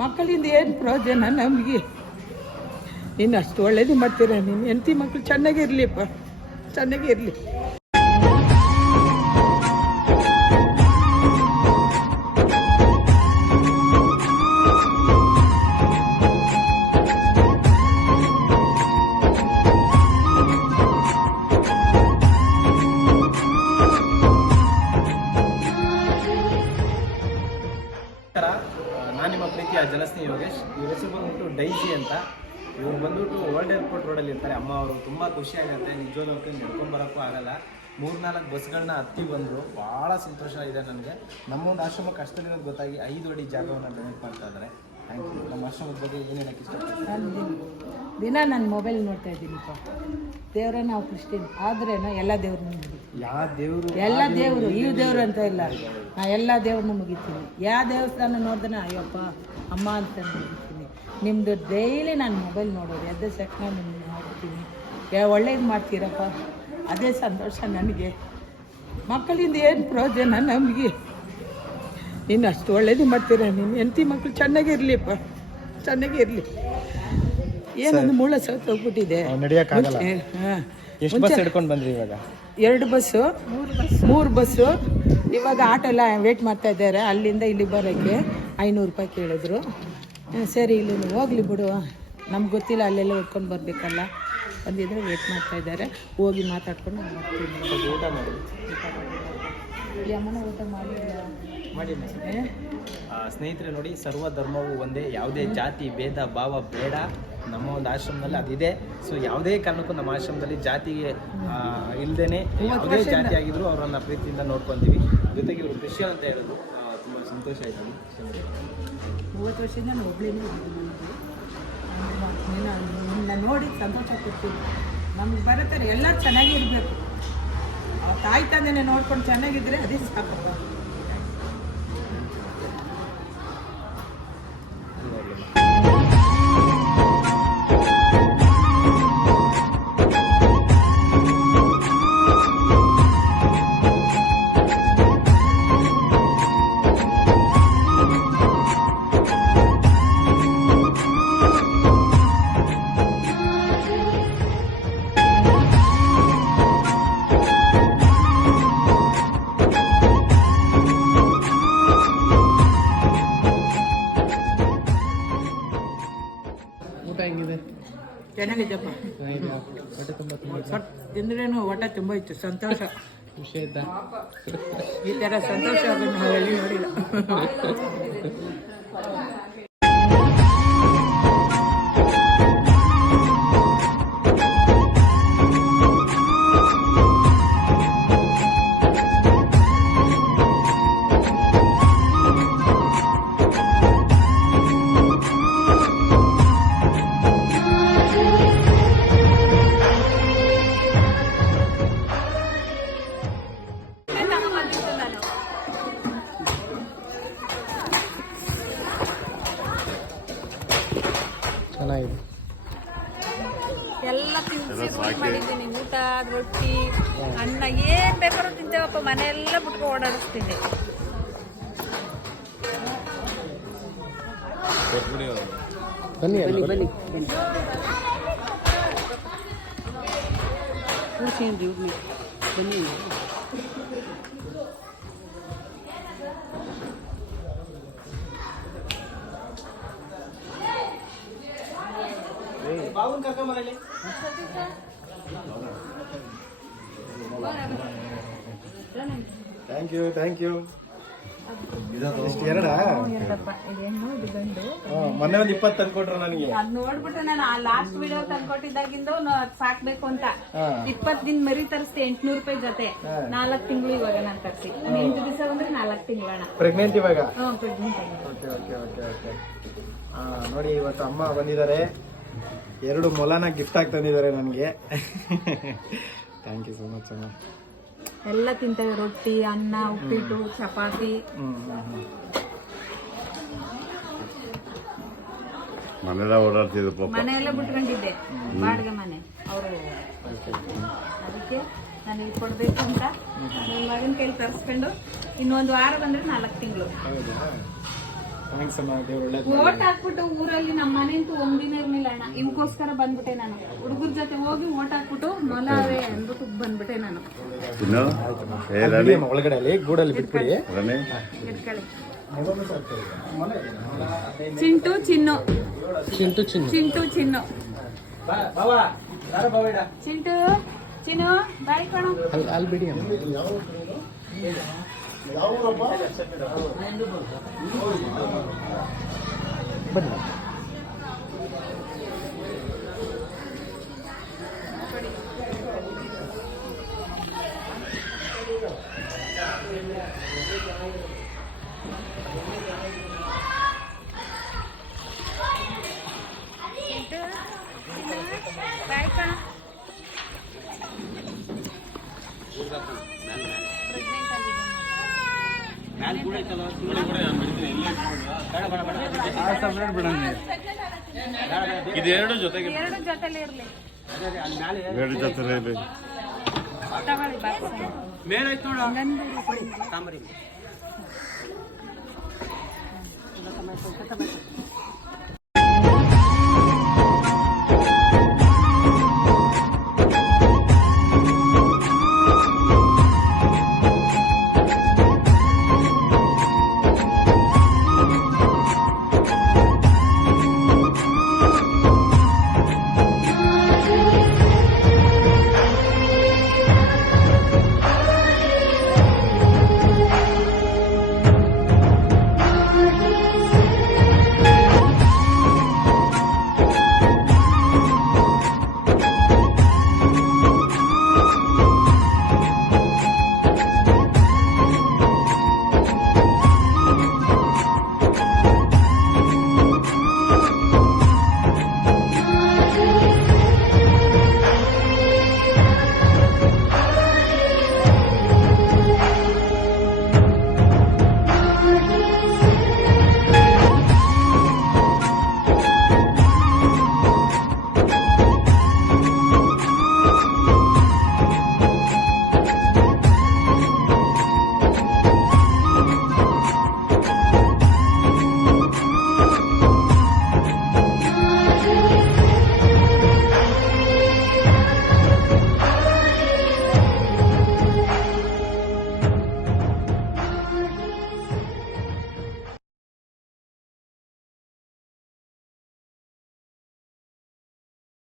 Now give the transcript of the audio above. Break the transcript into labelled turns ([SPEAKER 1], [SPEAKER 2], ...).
[SPEAKER 1] ಮಕ್ಕಳಿಂದ ಏನು ಪ್ರಯೋಜನ ನಮಗೆ? ನೀನು ಅಷ್ಟು ಒಳ್ಳೇದು ಮಾಡ್ತೀರ ನೀನು ಹೆಂಡತಿ ಮಕ್ಕಳು ಚೆನ್ನಾಗಿರ್ಲಿಪ್ಪ ಚೆನ್ನಾಗಿರ್ಲಿ
[SPEAKER 2] ನಾನು ನಿಮ್ಮ ಪ್ರೀತಿಯ ಜನಸ್ನೇಹಿ ಯೋಗೇಶ್. ಇವ್ರ ಹೆಸರು ಬಂದ್ಬಿಟ್ಟು ಡೈಸಿ ಅಂತ. ಇವ್ರು ಬಂದ್ಬಿಟ್ಟು ವರ್ಲ್ಡ್ ಏರ್ಪೋರ್ಟ್ ರೋಡಲ್ಲಿ ಇರ್ತಾರೆ. ಅಮ್ಮ ಅವರು ತುಂಬ ಖುಷಿಯಾಗುತ್ತೆ. ನಿಜವಾಗ್ಲೂ ಅವ್ರಿಗೆ ನಡ್ಕೊಂಡು ಬರೋಕ್ಕೂ ಆಗಲ್ಲ. ಮೂರ್ನಾಲ್ಕು ಬಸ್ಗಳನ್ನ ಹತ್ತಿ ಬಂದರು. ಭಾಳ ಸಂತೋಷ ಇದೆ ನನಗೆ. ನಮ್ಮ ಒಂದು ಆಶ್ರಮ ಕಷ್ಟದಿರೋದು ಗೊತ್ತಾಗಿ ಐದು ಅಡಿ ಜಾಗವನ್ನು ಡೊನೇಟ್ ಮಾಡ್ತಾ ಇದ್ದಾರೆ ಥ್ಯಾಂಕ್ ಯು ನಮ್ಮ ಆಶ್ರಮದ ಬಗ್ಗೆ ಏನು ಹೇಳಕ್ಕೆ ಇಷ್ಟಪಡ್ತೀನಿ
[SPEAKER 1] ನಾನು ದಿನ ನಾನು ಮೊಬೈಲ್ ನೋಡ್ತಾ ಇದ್ದೀನಿ ದೇವರೇ ನಾವು ಕ್ರಿಶ್ಚಿಯನ್ ಆದ್ರೆ ಎಲ್ಲ ದೇವ್ರನ್ನ ಮುಗಿತೀವಿ
[SPEAKER 2] ಯಾವ ದೇವರು?
[SPEAKER 1] ಎಲ್ಲ ದೇವರು ಈ ದೇವ್ರು ಅಂತ ಇಲ್ಲ. ನಾ ಎಲ್ಲ ದೇವ್ರನ್ನ ಮುಗಿತೀನಿ. ಯಾವ ದೇವಸ್ಥಾನ ನೋಡಿದ್ರೆ ಅಯ್ಯಪ್ಪ ಅಮ್ಮ ಅಂತ ಮುಗಿತೀನಿ. ನಿಮ್ಮದು ಡೈಲಿ ನಾನು ಮೊಬೈಲ್ ನೋಡೋದು. ಎದ್ದ ಸೆಕ್ನ ನಿಮ್ಗೆ ನೋಡ್ತೀನಿ. ಒಳ್ಳೇದು ಮಾಡ್ತೀರಪ್ಪ. ಅದೇ ಸಂತೋಷ ನನಗೆ. ಮಕ್ಕಳಿಂದ ಏನು ಪ್ರಯೋಜನ ನಮಗೆ? ನೀನು ಅಷ್ಟು ಒಳ್ಳೇದು ಮಾಡ್ತೀರ ನೀನು? ಹೆಂಡತಿ ಮಕ್ಕಳು ಚೆನ್ನಾಗಿ ಇರ್ಲಿ. ಏನೊಂದು ಮೂಳ ಸತ್ತು ಹೋಗ್ಬಿಟ್ಟಿದೆ. ಹಾಂ.
[SPEAKER 2] ಎಷ್ಟು ಬಸ್ ಹಿಡ್ಕೊಂಡು ಬಂದ್ರಿ ಇವಾಗ?
[SPEAKER 1] ಎರಡು ಬಸ್ಸು ಮೂರು ಬಸ್ಸು ಇವಾಗ ಆಟೋ ಎಲ್ಲ ವೇಟ್ ಮಾಡ್ತಾ ಇದ್ದಾರೆ. ಅಲ್ಲಿಂದ ಇಲ್ಲಿ ಬರೋಕ್ಕೆ ಐನೂರು ರೂಪಾಯಿ ಕೇಳಿದ್ರು. ಸರಿ ಇಲ್ಲಿ ಹೋಗ್ಲಿ ಬಿಡು. ನಮ್ಗೆ ಗೊತ್ತಿಲ್ಲ ಅಲ್ಲೆಲ್ಲ ಹೊತ್ಕೊಂಡು ಬರಬೇಕಲ್ಲ. ಬಂದಿದ್ರೆ ವೇಟ್ ಮಾಡ್ತಾ ಇದ್ದಾರೆ. ಹೋಗಿ ಮಾತಾಡ್ಕೊಂಡು
[SPEAKER 2] ಊಟ ಮಾಡಿ
[SPEAKER 1] ಊಟ
[SPEAKER 2] ಮಾಡಿ ಆ, ಸ್ನೇಹಿತರೆ ನೋಡಿ ಸರ್ವ ಧರ್ಮವು ಒಂದೇ ಯಾವುದೇ ಜಾತಿ ಭೇದ ಭಾವ ಬೇಡ. ನಮ್ಮ ಒಂದು ಆಶ್ರಮದಲ್ಲಿ ಅದಿದೆ. ಸೊ ಯಾವುದೇ ಕಾರಣಕ್ಕೂ ನಮ್ಮ ಆಶ್ರಮದಲ್ಲಿ ಜಾತಿಗೆ ಇಲ್ಲದೇನೆ ಯಾವುದೇ ಜಾತಿ ಆಗಿದ್ರು ಅವರನ್ನ ಪ್ರೀತಿಯಿಂದ ನೋಡ್ಕೊಂತೀವಿ. ಜೊತೆಗೆ ಇವರು ಖುಷಿ ಅಂತ ಹೇಳೋದು ತುಂಬ ಸಂತೋಷ ಆಯ್ತು.
[SPEAKER 1] ಮೂವತ್ತು ವರ್ಷದಿಂದ ನಾನು ನನಗೆ ನಿನ್ನ ನೋಡಿ ಸಂತೋಷ ಕೊಡ್ತೀನಿ ನಮ್ಗೆ ಬರುತ್ತಾರೆ ಎಲ್ಲ ಚೆನ್ನಾಗಿರ್ಬೇಕು ಆ ತಾಯಿ ತಂದೆನೇ ನೋಡ್ಕೊಂಡು ಚೆನ್ನಾಗಿದ್ರೆ ಅದೇ ಸಾಕಪ್ಪ ಚೆನ್ನಾಗಿದ್ದಪ್ಪ
[SPEAKER 2] ಹೊಟ್ಟೆ ತುಂಬ
[SPEAKER 1] ಸ್ವಲ್ಪ ತಿಂದ್ರೇನು ಹೊಟ್ಟೆ ತುಂಬ ಇತ್ತು ಸಂತೋಷ.
[SPEAKER 2] ಖುಷಿ ಆಯ್ತಾ?
[SPEAKER 1] ಈ ಥರ ಸಂತೋಷ ಆಗೋದು ನಾವು ಎಲ್ಲಿ ನೋಡಿಲ್ಲ.
[SPEAKER 2] ಚೆನ್ನಾಗಿದೆ
[SPEAKER 3] ಎಲ್ಲ ತಿನ್ಸಿ ಮಾಡಿದ್ದೀನಿ. ಊಟ ರೊಟ್ಟಿ ಅನ್ನ ಏನ್ ಬೇಕಾದ್ರೂ ತಿಂತೇವಪ್ಪ ಮನೆಯೆಲ್ಲ ಬಿಟ್ಕೊ ಓಡಾಡಿಸ್ತೀನಿ.
[SPEAKER 2] ಬನ್ನಿ ಬನ್ನಿ ಬಾಬುನ್ ಕರ್ಕೊಂಬರಲಿ ಥ್ಯಾಂಕ್ ಯು ಥ್ಯಾಂಕ್ ಯು ಇಷ್ಟು ಎರಡಾ? ಮೊನ್ನೆ ಒಂದು ಇಪ್ಪತ್ತು ತಂದ್ಕೊಟ್ರು ನನಗೆ.
[SPEAKER 3] ಅದ್ ನೋಡ್ಬಿಟ್ಟು ನಾನು ಆ ಲಾಸ್ಟ್ ವಿಡಿಯೋ ತಂದ್ಕೊಟ್ಟಿದ್ದಾಗಿಂದ ಅದ್ ಸಾಕ್ಬೇಕು ಅಂತ. ಇಪ್ಪತ್ ದಿನ ಮರಿ ತರಿಸ್ತೆ ಎಂಟ್ನೂರು ರೂಪಾಯಿ ಜೊತೆ. ನಾಲ್ಕು ತಿಂಗಳು ಇವಾಗ ನಾನು ತರಿಸಿ. ಎಂಟು ದಿವಸ ಬಂದ್ರೆ ನಾಲ್ಕು ತಿಂಗಳಣ
[SPEAKER 2] ಪ್ರೆಗ್ನೆಂಟ್ ಇವಾಗ?
[SPEAKER 3] Pregnant
[SPEAKER 2] okay okay okay okay ನೋಡಿ ಇವತ್ತು ಅಮ್ಮ ಬಂದಿದ್ದಾರೆ. ಎರಡು ಮೊಲನ ಗಿಫ್ಟ್ ಆಗಿ ತಂದಿದ್ದಾರೆ ನನಗೆ. ಥ್ಯಾಂಕ್ ಯು ಸೊ ಮಚ್ ಅಮ್ಮ.
[SPEAKER 3] ಎಲ್ಲ ತಿಂತೇವೆ ರೊಟ್ಟಿ ಅನ್ನ ಉಪ್ಪಿಟ್ಟು ಚಪಾತಿ.
[SPEAKER 4] ಮನೆಲ್ಲ ಓಡಾಡ್ತಿದ್ರು ಪಾಪ.
[SPEAKER 3] ಮನೆಯೆಲ್ಲ ಬಿಟ್ಕೊಂಡಿದ್ದೆ. ಬಾಡಿಗೆ ಮನೆ. ಅವರು ಅದಕ್ಕೆ ನನಗೆ ಕೊಡ್ಬೇಕು ಅಂತ. ನನ್ನ ಮಗನ ಕೈಲಿ ತರಿಸ್ಕೊಂಡು ಇನ್ನೊಂದು ವಾರ ಬಂದ್ರೆ ನಾಲ್ಕು ತಿಂಗಳು.
[SPEAKER 2] ಥ್ಯಾಂಕ್ಸ್ ಅಮ್ಮ. ದೇವ್ರು ಒಳ್ಳೇದು
[SPEAKER 3] ಓಟ್ ಹಾಕ್ಬಿಟ್ಟು ಊರಲ್ಲಿ ನಮ್ಮ ಮನೆಂತೂ ಒಂದಿನ ಇರ್ಲಿಲ್ಲ ಅಣ್ಣ. ಇವಕ್ಕೋಸ್ಕರ ಬಂದ್ಬಿಟ್ಟೆ ನಾನು. ಹುಡುಗರ ಜೊತೆ ಹೋಗಿ ಓಟ್ ಹಾಕ್ಬಿಟ್ಟು ಮೊಲಾವೆ ಅಂದ್ಬಿಟ್ಟು ಬಂದ್ಬಿಟ್ಟೆ ನಾನು.
[SPEAKER 4] ಇನ್ನು ಏ ರವಿ?
[SPEAKER 2] ಒಳಗಡೆ ಅಲ್ಲಿ ಗೂಡಲ್ಲಿ ಬಿಟ್ಬಿಡಿ.
[SPEAKER 4] ರವಿ?
[SPEAKER 3] ಚಿಂಟು ಚಿನ್ನು.
[SPEAKER 2] ಚಿಂಟು ಚಿನ್ನು.
[SPEAKER 3] ಚಿಂಟು ಚಿನ್ನು. ಚಿಂಟು ಚಿನ್ನು ಬಾಯ್ ಕಣೋ.
[SPEAKER 2] ಅಲ್ಲಿ ಅಲ್ಲಿ ಬಿಡಿ ಅಮ್ಮ. ಬನ್ನಿ
[SPEAKER 3] ಚಿಂಟು ಚಿನ್ನು ಬಾಯ್ ಕಣೋ ಪ್ರೆಗ್ನೆಂಟ್
[SPEAKER 4] ಇದು ಎರಡು ಜೊತೆಗೆ
[SPEAKER 3] ಎರಡು ಜೊತೆಲಿ ಇರಲಿ.
[SPEAKER 4] ಎರಡು ಜೊತೆ
[SPEAKER 3] ತಗೊಳ್ಳಿ ಬಾಕ್ಸ್ ಗಂಧದ ಕೊಡಿ.